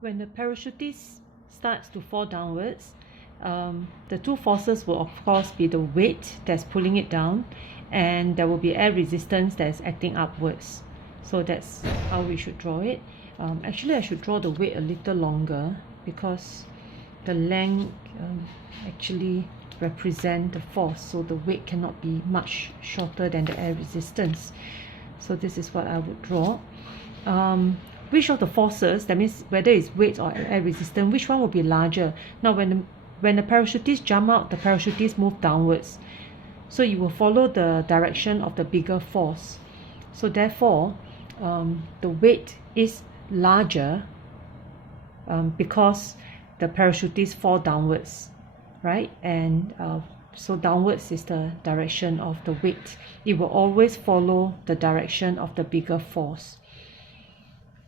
When the parachutist starts to fall downwards, the two forces will of course be the weight that's pulling it down, and there will be air resistance that's acting upwards. So that's how we should draw it. Actually, I should draw the weight a little longer because the length actually represent the force, so the weight cannot be much shorter than the air resistance. So this is what I would draw. Which of the forces, that means whether it's weight or air resistance, which one will be larger? Now when the parachutist jump out, the parachutist move downwards, so you will follow the direction of the bigger force. So therefore the weight is larger because the parachutist fall downwards, right? And so downwards is the direction of the weight. It will always follow the direction of the bigger force.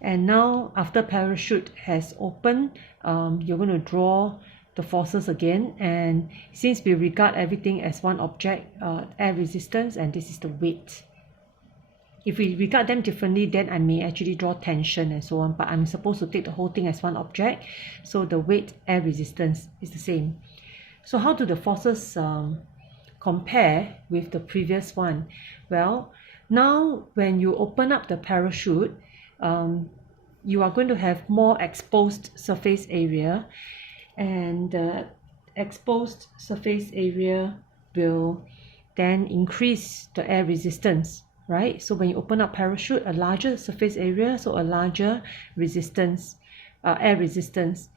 And now after parachute has opened, you're going to draw the forces again, and since we regard everything as one object, air resistance, and this is the weight. If we regard them differently, then I may actually draw tension and so on, but I'm supposed to take the whole thing as one object, so the weight, air resistance is the same. So how do the forces compare with the previous one? Well, now when you open up the parachute, you are going to have more exposed surface area, and the exposed surface area will then increase the air resistance, right? So when you open up parachute, a larger surface area, so a larger resistance, air resistance,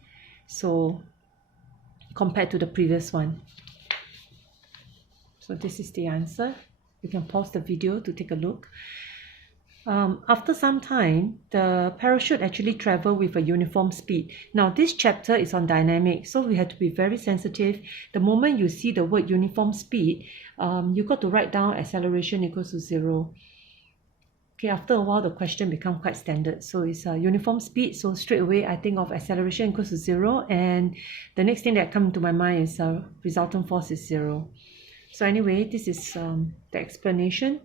so compared to the previous one. So this is the answer. You can pause the video to take a look. After some time, the parachute actually travel with a uniform speed. Now this chapter is on dynamics, so we have to be very sensitive. The moment you see the word uniform speed, you got to write down acceleration equals to 0. Okay, after a while the question becomes quite standard. So it's a uniform speed, so straight away I think of acceleration equals to 0, and the next thing that comes to my mind is resultant force is 0. So anyway, this is the explanation.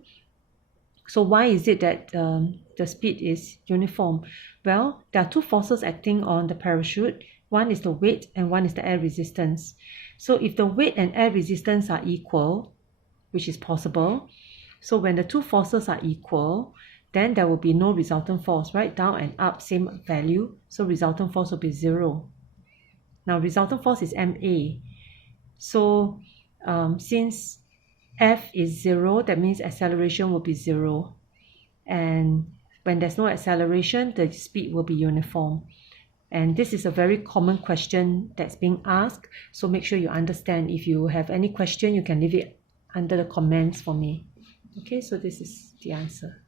So why is it that the speed is uniform? Well, there are two forces acting on the parachute. One is the weight and one is the air resistance. So if the weight and air resistance are equal, which is possible, so when the two forces are equal, then there will be no resultant force, right? Down and up, same value. So resultant force will be 0. Now resultant force is ma. So since F is 0, that means acceleration will be 0. And when there's no acceleration, the speed will be uniform. And this is a very common question that's being asked. So make sure you understand. If you have any question, you can leave it under the comments for me. Okay, so this is the answer.